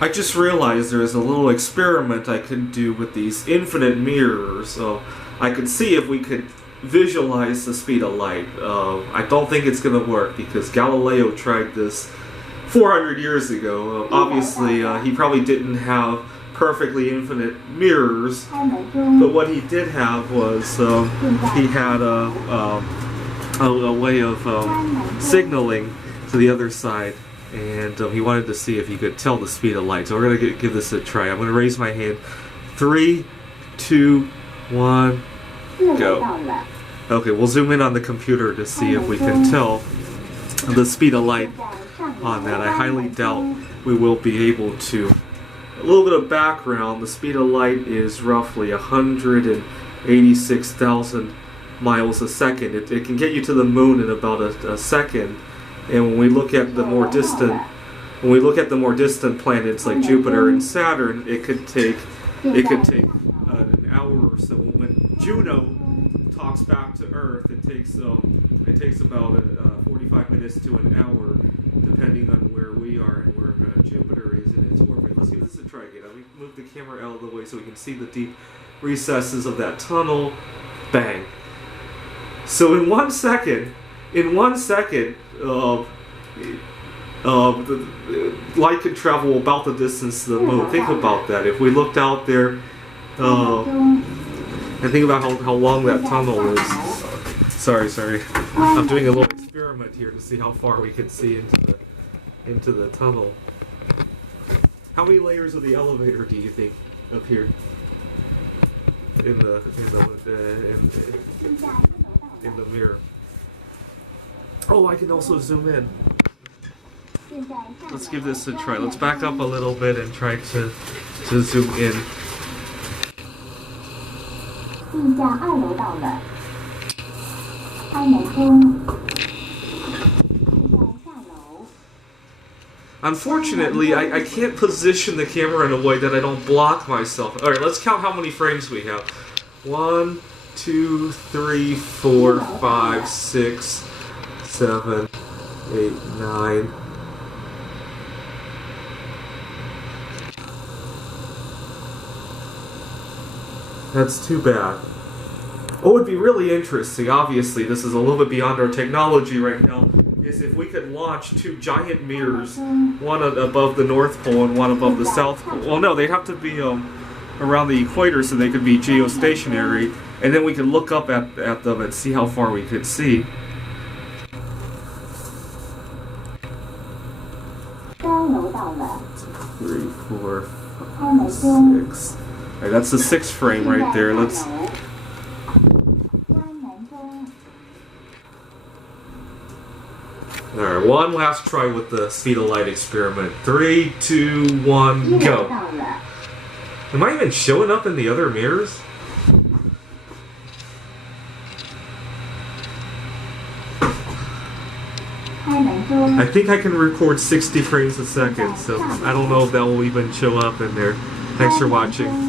I just realized there's a little experiment I could do with these infinite mirrors. So I could see if we could visualize the speed of light. I don't think it's going to work because Galileo tried this 400 years ago. Obviously, he probably didn't have perfectly infinite mirrors, but what he did have was he had a way of signaling to the other side, and he wanted to see if he could tell the speed of light. So we're going to give this a try. I'm going to raise my hand. 3, 2, 1, go. Okay, we'll zoom in on the computer to see if we can tell the speed of light on that. I highly doubt we will be able to. A little bit of background, the speed of light is roughly 186,000 miles a second. It can get you to the moon in about a second. And when we look at the more distant planets like Jupiter and Saturn, it could take an hour or so. When Juno talks back to Earth, it takes about 45 minutes to an hour, depending on where we are and where Jupiter is in its orbit. Let's give this a try again. Let me move the camera out of the way so we can see the deep recesses of that tunnel. Bang. So in 1 second, the light could travel about the distance to the moon. Think about that. If we looked out there, and think about how long that tunnel is. Sorry. I'm doing a little experiment here to see how far we could see into the tunnel. How many layers of the elevator do you think up here? In the mirror. Oh, I can also zoom in. Let's give this a try. Let's back up a little bit and try to zoom in. Unfortunately, I can't position the camera in a way that I don't block myself. Alright, let's count how many frames we have. 1, 2, 3, 4, 5, 6, 7, 8, 9. That's too bad. What would be really interesting, obviously this is a little bit beyond our technology right now, is if we could launch 2 giant mirrors, one above the North Pole and one above the South Pole. Well, no, they'd have to be around the equator so they could be geostationary, and then we could look up at them and see how far we could see. Three, 4, 5, 6. Alright, that's the 6th frame right there. Let's. Alright, one last try with the speed of light experiment. 3, 2, 1, go. Am I even showing up in the other mirrors? I think I can record 60 frames a second, so I don't know if that will even show up in there. Thanks for watching.